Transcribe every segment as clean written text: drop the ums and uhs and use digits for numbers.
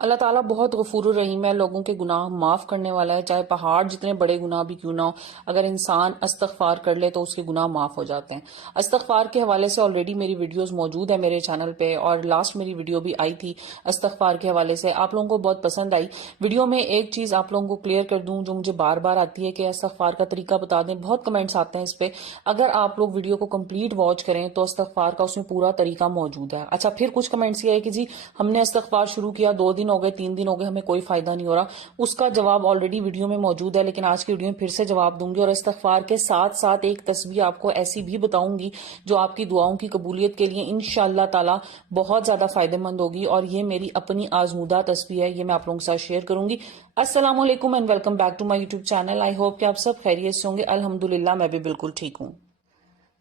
اللہ تعالیٰ بہت غفور الرحیم ہے، لوگوں کے گناہ معاف کرنے والا ہے، چاہے پہاڑ جتنے بڑے گناہ بھی کیوں نہ ہو، اگر انسان استغفار کر لے تو اس کے گناہ معاف ہو جاتے ہیں۔ استغفار کے حوالے سے آلریڈی میری ویڈیوز موجود ہے میرے چینل پہ، اور لاسٹ میری ویڈیو بھی آئی تھی استغفار کے حوالے سے، آپ لوگوں کو بہت پسند آئی۔ ویڈیو میں ایک چیز آپ لوگوں کو کلیئر کر دوں جو مجھے بار بار آتی ہے کہ استغفار کا طریقہ بتا دیں، بہت کمنٹس آتے ہیں اس پہ۔ اگر آپ لوگ ویڈیو کو کمپلیٹ واچ کریں تو استغفار کا اس میں پورا طریقہ موجود ہے۔ اچھا، پھر کچھ کمنٹس یہ ہے کہ جی ہم نے استغفار شروع کیا، 2 دن ہو گئے، 3 دن ہو گئے، ہمیں کوئی فائدہ نہیں ہو رہا۔ اس کا جواب آلریڈی ویڈیو میں موجود ہے، لیکن آج کی ویڈیو میں پھر سے جواب دوں گی، اور استغفار کے ساتھ ساتھ ایک تسبیح آپ کو ایسی بھی بتاؤں گی جو آپ کی دعاؤں کی قبولیت کے لیے انشاءاللہ تعالی بہت زیادہ فائدہ مند ہوگی، اور یہ میری اپنی آزمودہ تسبیح ہے، یہ میں آپ لوگوں کے ساتھ شیئر کروں گی۔ السلام علیکم and welcome back to my YouTube channel. I hope کہ آپ سب خیریت سے ہوں گے۔ الحمدللہ میں بھی بالکل ٹھیک ہوں۔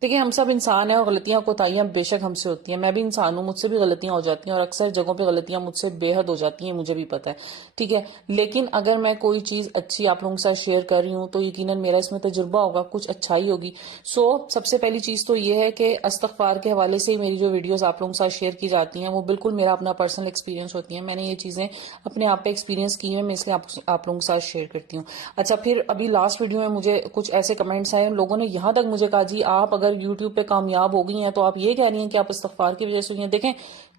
دیکھیں، ہم سب انسان ہیں اور غلطیاں کوتاہیاں بے شک ہم سے ہوتی ہیں، میں بھی انسان ہوں، مجھ سے بھی غلطیاں ہو جاتی ہیں، اور اکثر جگہوں پہ غلطیاں مجھ سے بے حد ہو جاتی ہیں، مجھے بھی پتہ ہے، ٹھیک ہے۔ لیکن اگر میں کوئی چیز اچھی آپ لوگوں کے ساتھ شیئر کر رہی ہوں تو یقیناً میرا اس میں تجربہ ہوگا، کچھ اچھائی ہوگی۔ سب سے پہلی چیز تو یہ ہے کہ استغفار کے حوالے سے میری جو ویڈیوز آپ لوگوں کے ساتھ شیئر کی جاتی ہیں وہ بالکل میرا اپنا پرسنل ایکسپیرینس ہوتی ہیں، میں نے یہ چیزیں اپنے آپ پہ ایکسپیرینس کی ہیں، میں اس لیے آپ لوگوں کے ساتھ شیئر کرتی ہوں۔ اچھا، پھر ابھی لاسٹ ویڈیو میں مجھے کچھ ایسے کمنٹس آئے، لوگوں نے یہاں تک مجھے کہا جی آپ اگر یوٹیوب پہ کامیاب ہو گئی ہیں تو آپ یہ کہہ رہی ہیں کہ آپ استغفار کی وجہ سے ہوئی ہیں۔ دیکھیں،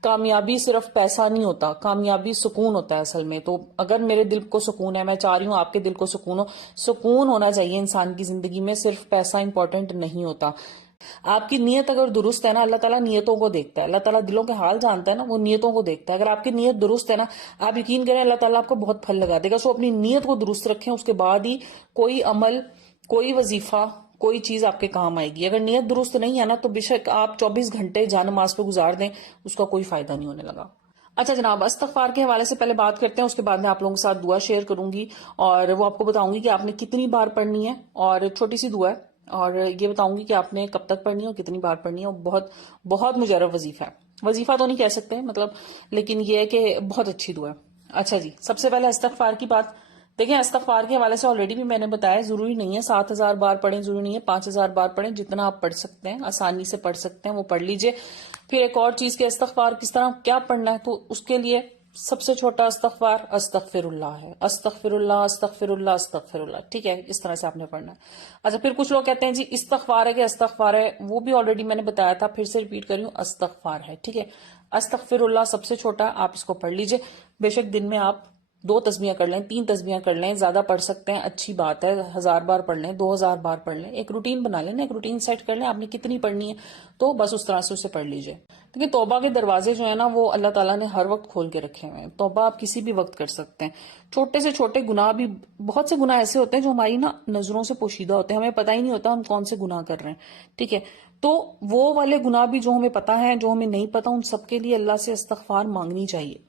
کامیابی صرف پیسہ نہیں ہوتا، کامیابی سکون ہوتا ہے اصل میں۔ تو اگر میرے دل کو سکون ہے، میں چاہ رہی ہوں آپ کے دل کو سکون ہو، سکون ہونا چاہیے انسان کی زندگی میں، صرف پیسہ امپورٹنٹ نہیں ہوتا۔ آپ کی نیت اگر درست ہے نا، اللہ تعالیٰ نیتوں کو دیکھتا ہے، اللہ تعالیٰ دلوں کے حال جانتا ہے نا، وہ نیتوں کو دیکھتا ہے۔ اگر آپ کی نیت درست ہے نا، آپ یقین کریں اللہ تعالیٰ آپ کو بہت پھل لگا دے گا۔ سو اپنی نیت کو درست رکھیں، اس کے بعد ہی کوئی عمل، کوئی وظیفہ، کوئی چیز آپ کے کام آئے گی۔ اگر نیت درست نہیں ہے نا تو بے شک آپ 24 گھنٹے جا نماز پہ گزار دیں، اس کا کوئی فائدہ نہیں ہونے لگا۔ اچھا جناب، استغفار کے حوالے سے پہلے بات کرتے ہیں، اس کے بعد میں آپ لوگوں کے ساتھ دعا شیئر کروں گی، اور وہ آپ کو بتاؤں گی کہ آپ نے کتنی بار پڑھنی ہے، اور چھوٹی سی دعا ہے، اور یہ بتاؤں گی کہ آپ نے کب تک پڑھنی ہے اور کتنی بار پڑھنی ہے۔ بہت بہت مجرب وظیفہ ہے، وظیفہ تو نہیں کہہ سکتے مطلب، لیکن یہ ہے کہ بہت اچھی دعا ہے۔ اچھا جی، سب سے پہلے استغفار کی بات دیکھیں، استغفار کے حوالے سے آلریڈی بھی میں نے بتایا، ضروری نہیں ہے 7,000 بار پڑھیں، ضروری نہیں ہے 5,000 بار پڑھیں، جتنا آپ پڑھ سکتے ہیں، آسانی سے پڑھ سکتے ہیں وہ پڑھ لیجئے۔ پھر ایک اور چیز کہ استغفار کس طرح کیا پڑھنا ہے، تو اس کے لیے سب سے چھوٹا استغفار استغفر اللہ ہے، استغفر اللہ، استغفر اللہ، استغفر اللہ، ٹھیک ہے، اس طرح سے آپ نے پڑھنا ہے۔ اچھا، پھر کچھ لوگ کہتے ہیں جی استغفار ہے کہ استغفار ہے، وہ بھی آلریڈی میں نے بتایا تھا، پھر سے ریپیٹ کر رہی ہوں، استغفار ہے، ٹھیک ہے۔ استغفر اللہ سب سے چھوٹا، آپ اس کو پڑھ لیجئے۔ بے شک دن میں آپ 2 تسبیحاں کر لیں، 3 تسبیحاں کر لیں، زیادہ پڑھ سکتے ہیں اچھی بات ہے، 1000 بار پڑھ لیں، 2000 بار پڑھ لیں، ایک روٹین بنا لیں، ایک روٹین سیٹ کر لیں آپ نے کتنی پڑھنی ہے، تو بس اس طرح سے اسے پڑھ لیجئے۔ کیونکہ توبہ کے دروازے جو ہیں نا وہ اللہ تعالیٰ نے ہر وقت کھول کے رکھے ہوئے ہیں، توبہ آپ کسی بھی وقت کر سکتے ہیں۔ چھوٹے سے چھوٹے گناہ بھی، بہت سے گناہ ایسے ہوتے ہیں جو ہماری نا نظروں سے پوشیدہ ہوتے ہیں، ہمیں پتہ ہی نہیں ہوتا ہم کون سے گناہ کر رہے ہیں، ٹھیک ہے۔ تو وہ والے گناہ بھی جو ہمیں پتہ ہے، جو ہمیں نہیں پتہ، ان سب کے لیے اللہ سے استغفار مانگنی چاہیے۔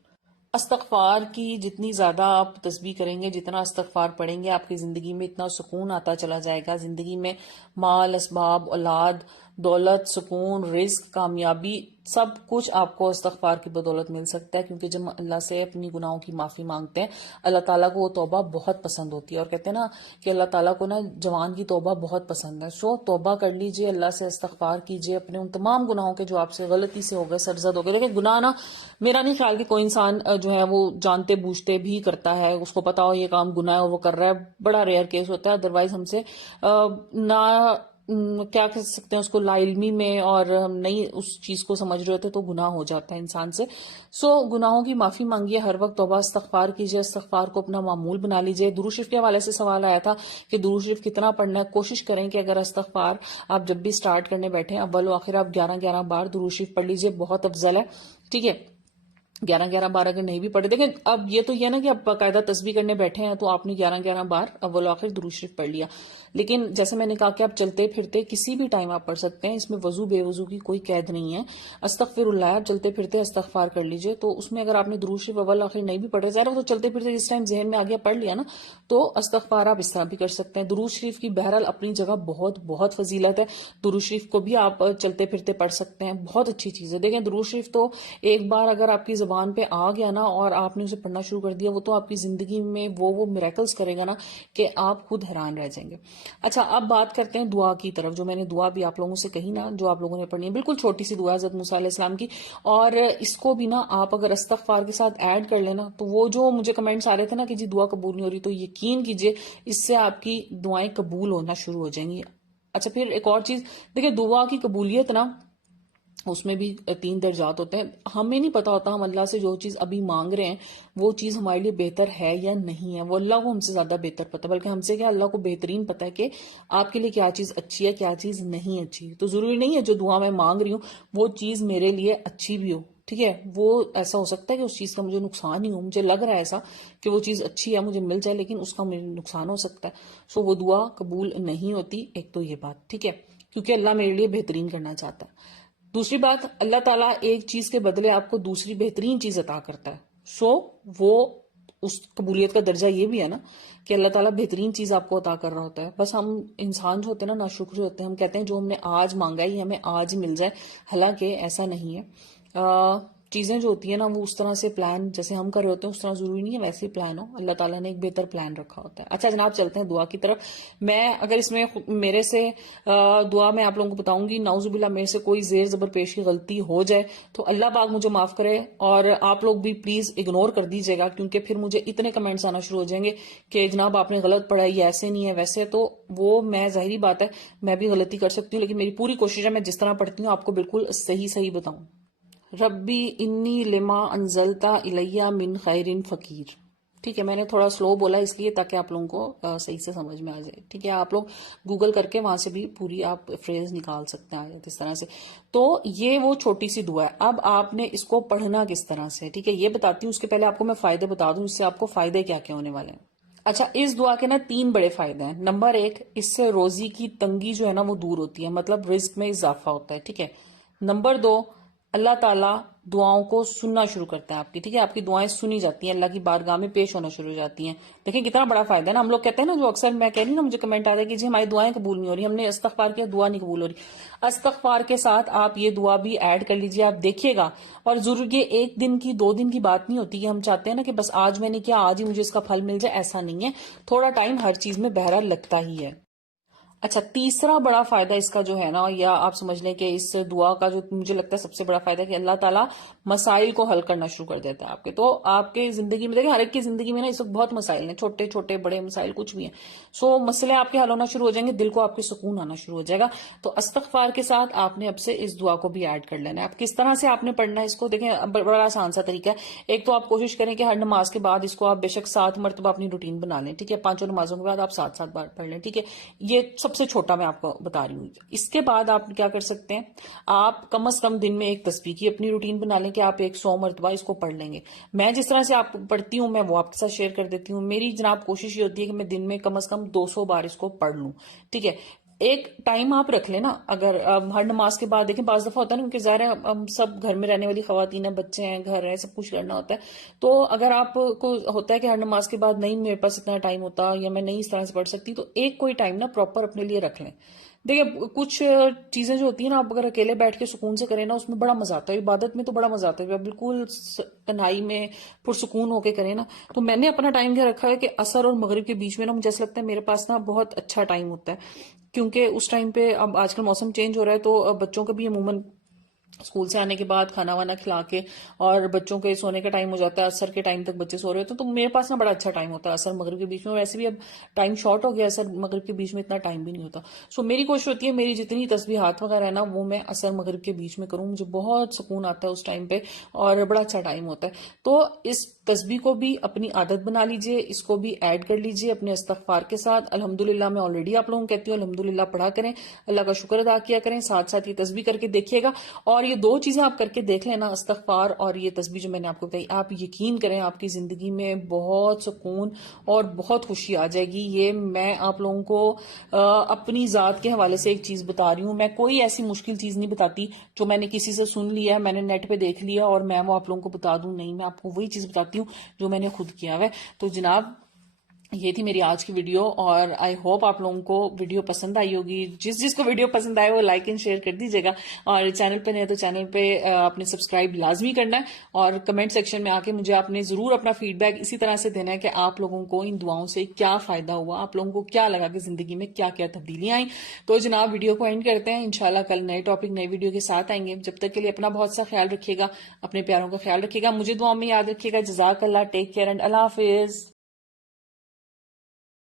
استغفار کی جتنی زیادہ آپ تسبیح کریں گے، جتنا استغفار پڑھیں گے، آپ کی زندگی میں اتنا سکون آتا چلا جائے گا، زندگی میں مال، اسباب، اولاد، دولت، سکون، رزق، کامیابی، سب کچھ آپ کو استغفار کی بدولت مل سکتا ہے، کیونکہ جب اللہ سے اپنی گناہوں کی معافی مانگتے ہیں، اللہ تعالیٰ کو وہ توبہ بہت پسند ہوتی ہے، اور کہتے ہیں نا کہ اللہ تعالیٰ کو نا جوان کی توبہ بہت پسند ہے۔ سو توبہ کر لیجئے، اللہ سے استغفار کیجئے اپنے ان تمام گناہوں کے جو آپ سے غلطی سے ہو گئے، سرزد ہو گئے۔ دیکھیں، گناہ نا، میرا نہیں خیال کہ کوئی انسان جو ہے وہ جانتے بوجھتے بھی کرتا ہے، اس کو پتا ہو یہ کام گناہ ہے اور وہ کر رہا ہے، بڑا ریئر کیس ہوتا ہے۔ ادروائز ہم سے نہ کیا کہہ سکتے ہیں اس کو، لا علمی میں، اور ہم نہیں اس چیز کو سمجھ رہے ہوتے تو گناہ ہو جاتا ہے انسان سے۔ سو گناہوں کی معافی مانگیے، ہر وقت توبہ استغفار کیجیے، استغفار کو اپنا معمول بنا لیجیے۔ درود شریف کے حوالے سے سوال آیا تھا کہ درود شریف کتنا پڑھنا ہے، کوشش کریں کہ اگر استغفار آپ جب بھی سٹارٹ کرنے بیٹھیں، اول و آخر آپ 11 بار درود شریف پڑھ لیجیے، بہت افضل ہے، ٹھیک ہے۔ 11 بار اگر نہیں بھی پڑھے، دیکھیں اب یہ تو یہ نا کہ آپ باقاعدہ تسبیح کرنے بیٹھے ہیں تو آپ نے 11 بار اول و آخر درود شریف پڑھ لیا، لیکن جیسے میں نے کہا کہ آپ چلتے پھرتے کسی بھی ٹائم آپ پڑھ سکتے ہیں، اس میں وضو بے وضو کی کوئی قید نہیں ہے۔ استغفر اللہ، آپ چلتے پھرتے استغفار کر لیجئے، تو اس میں اگر آپ نے درود شریف اول آخر نہیں بھی پڑھے، ظاہر تو چلتے پھرتے جس ٹائم ذہن میں آ گیا پڑھ لیا نا، تو استغفار آپ اس طرح بھی کر سکتے ہیں۔ درود شریف کی بہرحال اپنی جگہ بہت بہت فضیلت ہے، درود شریف کو بھی آپ چلتے پھرتے پڑھ سکتے ہیں، بہت اچھی چیز ہے۔ دیکھیں درود شریف تو ایک بار اگر آپ کی زبان پہ آ گیا نا اور آپ نے اسے پڑھنا شروع کر دیا، وہ تو آپ کی زندگی میں وہ میریکلز کرے گا نا کہ آپ خود حیران رہ جائیں گے۔ اچھا، اب بات کرتے ہیں دعا کی طرف، جو میں نے دعا بھی آپ لوگوں سے کہی نا، جو آپ لوگوں نے پڑھنی ہے، بالکل چھوٹی سی دعا ہے حضرت موسیٰ علیہ السلام کی، اور اس کو بھی نا آپ اگر استغفار کے ساتھ ایڈ کر لینا تو وہ جو مجھے کمنٹس آ رہے تھے نا کہ جی دعا قبول نہیں ہو رہی، تو یقین کیجئے اس سے آپ کی دعائیں قبول ہونا شروع ہو جائیں گی۔ اچھا، پھر ایک اور چیز دیکھیں، دعا کی قبولیت نا اس میں بھی 3 درجات ہوتے ہیں۔ ہمیں نہیں پتا ہوتا ہم اللہ سے جو چیز ابھی مانگ رہے ہیں وہ چیز ہمارے لیے بہتر ہے یا نہیں ہے، وہ اللہ کو ہم سے زیادہ بہتر پتا، بلکہ ہم سے کیا اللہ کو بہترین پتا ہے کہ آپ کے لیے کیا چیز اچھی ہے، کیا چیز نہیں اچھی۔ تو ضروری نہیں ہے جو دعا میں مانگ رہی ہوں وہ چیز میرے لیے اچھی بھی ہو، ٹھیک ہے؟ وہ ایسا ہو سکتا ہے کہ اس چیز کا مجھے نقصان ہی ہو، مجھے لگ رہا ہے ایسا کہ وہ چیز اچھی ہے مجھے مل جائے لیکن اس کا مجھے نقصان ہو سکتا ہے، سو وہ دعا قبول نہیں ہوتی۔ ایک تو یہ بات، ٹھیک ہے، کیونکہ اللہ میرے لیے بہترین کرنا چاہتا ہے۔ دوسری بات، اللہ تعالیٰ ایک چیز کے بدلے آپ کو دوسری بہترین چیز عطا کرتا ہے، سو وہ اس قبولیت کا درجہ یہ بھی ہے نا کہ اللہ تعالیٰ بہترین چیز آپ کو عطا کر رہا ہوتا ہے۔ بس ہم انسان جو ہوتے ہیں نا ناشکر جو ہوتے ہیں، ہم کہتے ہیں جو ہم نے آج مانگا ہے ہمیں آج ہی مل جائے، حالانکہ ایسا نہیں ہے۔ چیزیں جو ہوتی ہیں نا وہ اس طرح سے پلان جیسے ہم کر رہے ہوتے ہیں اس طرح ضروری نہیں ہے ویسے ہی پلان ہو، اللہ تعالیٰ نے ایک بہتر پلان رکھا ہوتا ہے۔ اچھا جناب، چلتے ہیں دعا کی طرف۔ میں اگر اس میں میرے سے دعا میں آپ لوگوں کو بتاؤں گی، نعوذ باللہ میرے سے کوئی زیر زبر پیش کی غلطی ہو جائے تو اللہ پاک مجھے معاف کرے، اور آپ لوگ بھی پلیز اگنور کر دیجیے گا، کیونکہ پھر مجھے اتنے کمنٹس آنا شروع ہو جائیں گے کہ جناب آپ نے غلط پڑھا، یہ ایسے نہیں ہے ویسے، تو وہ میں ظاہری بات ہے میں بھی غلطی کر سکتی ہوں، لیکن میری پوری کوشش ہے میں جس طرح پڑھتی ہوں آپ کو بالکل صحیح بتاؤں۔ ربی انی لما انزلتا الیہ من خیر فقیر، ٹھیک ہے، میں نے تھوڑا سلو بولا اس لیے تاکہ آپ لوگوں کو صحیح سے سمجھ میں آ جائے، ٹھیک ہے؟ آپ لوگ گوگل کر کے وہاں سے بھی پوری آپ فریز نکال سکتے ہیں آیت اس طرح سے۔ تو یہ وہ چھوٹی سی دعا ہے، اب آپ نے اس کو پڑھنا کس طرح سے، ٹھیک ہے، یہ بتاتی ہوں، اس کے پہلے آپ کو میں فائدے بتا دوں، اس سے آپ کو فائدے کیا کیا ہونے والے ہیں۔ اچھا، اس دعا کے نا 3 بڑے فائدے ہیں۔ نمبر 1، اس سے روزی کی تنگی جو ہے نا وہ دور ہوتی ہے، مطلب رزق میں اضافہ ہوتا ہے، ٹھیک ہے۔ نمبر 2، اللہ تعالیٰ دعاؤں کو سننا شروع کرتا ہے آپ کی، ٹھیک ہے، آپ کی دعائیں سنی جاتی ہیں، اللہ کی بارگاہ میں پیش ہونا شروع ہو جاتی ہیں۔ دیکھیں کتنا بڑا فائدہ ہے نا، ہم لوگ کہتے ہیں نا، جو اکثر میں کہہ رہی ہوں نا، مجھے کمنٹ آتا ہے کہ جی ہماری دعائیں قبول نہیں ہو رہی، ہم نے استغفار کیا دعا نہیں قبول ہو رہی۔ استغفار کے ساتھ آپ یہ دعا بھی ایڈ کر لیجئے، آپ دیکھیے گا، اور ضرور یہ 1 دن کی 2 دن کی بات نہیں ہوتی کہ ہم چاہتے ہیں نا کہ بس آج میں نے کیا آج ہی مجھے اس کا پھل مل جائے، ایسا نہیں ہے، تھوڑا ٹائم ہر چیز میں بہرحال لگتا ہی ہے۔ اچھا، تیسرا بڑا فائدہ اس کا جو ہے نا، یا آپ سمجھ لیں کہ اس دعا کا جو مجھے لگتا ہے سب سے بڑا فائدہ کہ اللہ تعالیٰ مسائل کو حل کرنا شروع کر دیتا ہے آپ کے۔ تو آپ کے زندگی میں دیکھیں، ہر ایک کی زندگی میں نا اس وقت بہت مسائل ہیں، چھوٹے چھوٹے بڑے مسائل کچھ بھی ہیں، سو مسئلے آپ کے حل ہونا شروع ہو جائیں گے، دل کو آپ کے سکون آنا شروع ہو جائے گا۔ تو استغفار کے ساتھ آپ نے اب سے اس دعا کو بھی ایڈ کر لینا ہے۔ اب کس طرح سے آپ نے پڑھنا ہے اس کو، دیکھیں بڑا آسان سا طریقہ ہے۔ ایک تو آپ کوشش کریں کہ ہر نماز کے بعد اس کو آپ بے شک 7 مرتبہ اپنی روٹین بنا لیں، ٹھیک ہے، 5 نمازوں کے بعد آپ 7 بار پڑھ لیں، ٹھیک ہے، یہ سب سے چھوٹا میں آپ کو بتا رہی ہوں۔ اس کے بعد آپ کیا کر سکتے ہیں، آپ کم از کم دن میں ایک تسبیح کی اپنی روٹین بنا لیں کہ آپ 100 مرتبہ اس کو پڑھ لیں گے۔ میں جس طرح سے آپ پڑھتی ہوں میں وہ آپ کے ساتھ شیئر کر دیتی ہوں۔ میری جناب کوشش یہ ہوتی ہے کہ میں دن میں کم از کم 200 بار اس کو پڑھ لوں، ٹھیک ہے۔ ایک ٹائم آپ رکھ لیں نا، اگر ہر نماز کے بعد، دیکھیں بعض دفعہ ہوتا ہے نا، کیونکہ ظاہر ہے ہم سب گھر میں رہنے والی خواتین ہیں، بچے ہیں، گھر ہے، سب کچھ کرنا ہوتا ہے، تو اگر آپ کو ہوتا ہے کہ ہر نماز کے بعد نہیں میرے پاس اتنا ٹائم ہوتا یا میں نہیں اس طرح سے پڑھ سکتی، تو ایک کوئی ٹائم نا پراپر اپنے لیے رکھ لیں۔ دیکھیں کچھ چیزیں جو ہوتی ہیں نا، آپ اگر اکیلے بیٹھ کے سکون سے کریں نا، اس میں بڑا مزہ آتا ہے، عبادت میں تو بڑا مزہ آتا ہے، بالکل تنہائی میں پرسکون ہو کے کریں نا۔ تو میں نے اپنا ٹائم کیا رکھا ہے کہ عصر اور مغرب کے بیچ میں نا، مجھے ایسا لگتا ہے میرے پاس نا بہت اچھا ٹائم ہوتا ہے، کیونکہ اس ٹائم پہ اب آج کل موسم چینج ہو رہا ہے تو بچوں کا بھی عموماً اسکول سے آنے کے بعد کھانا وانا کھلا کے اور بچوں کے سونے کا ٹائم ہو جاتا ہے، عصر کے ٹائم تک بچے سو رہے ہوتے ہیں، تو میرے پاس نا بڑا اچھا ٹائم ہوتا ہے عصر مغرب کے بیچ میں، ویسے بھی اب ٹائم شارٹ ہو گیا، عصر مغرب کے بیچ میں اتنا ٹائم بھی نہیں ہوتا، سو میری کوشش ہوتی ہے میری جتنی تسبیحات وغیرہ ہے نا وہ میں عصر مغرب کے بیچ میں کروں، مجھے بہت سکون آتا ہے اس ٹائم پہ اور بڑا اچھا ٹائم ہوتا ہے۔ تو اس تسبیح کو بھی اپنی عادت بنا لیجئے، اس کو بھی ایڈ کر لیجئے اپنے استغفار کے ساتھ۔ الحمدللہ میں آلریڈی آپ لوگوں کو کہتی ہوں الحمدللہ پڑھا کریں، اللہ کا شکر ادا کیا کریں، ساتھ ساتھ یہ تسبیح کر کے دیکھیے گا، اور یہ 2 چیزیں آپ کر کے دیکھ لینا، استغفار اور یہ تسبیح جو میں نے آپ کو بتائی، آپ یقین کریں آپ کی زندگی میں بہت سکون اور بہت خوشی آ جائے گی۔ یہ میں آپ لوگوں کو اپنی ذات کے حوالے سے ایک چیز بتا رہی ہوں، میں کوئی ایسی مشکل چیز نہیں بتاتی جو میں نے کسی سے سن لیا ہے، میں نے نیٹ پہ دیکھ لیا اور میں وہ آپ لوگوں کو بتا دوں، نہیں، میں آپ کو وہی چیز بتاتی ہوں جو میں نے خود کیا ہے۔ تو جناب یہ تھی میری آج کی ویڈیو، اور آئی ہوپ آپ لوگوں کو ویڈیو پسند آئی ہوگی. جس کو ویڈیو پسند آئے وہ لائک اینڈ شیئر کر دیجیے گا، اور چینل پہ نہیں تو چینل پہ آپ نے سبسکرائب لازمی کرنا ہے، اور کمنٹ سیکشن میں آ کے مجھے آپ نے ضرور اپنا فیڈ بیک اسی طرح سے دینا ہے کہ آپ لوگوں کو ان دعاؤں سے کیا فائدہ ہوا، آپ لوگوں کو کیا لگا کہ زندگی میں کیا کیا تبدیلیاں آئیں. تو جناب ویڈیو کو اینڈ کرتے ہیں، انشاءاللہ کل نئے ٹاپک نئے ویڈیو کے ساتھ آئیں گے. جب تک کے لیے اپنا بہت سا خیال رکھیے گا، اپنے پیاروں کا خیال رکھیے گا، مجھے دعاؤں میں یاد رکھیے گا. جزاک اللہ، ٹیک کیئر اینڈ اللہ حافظ.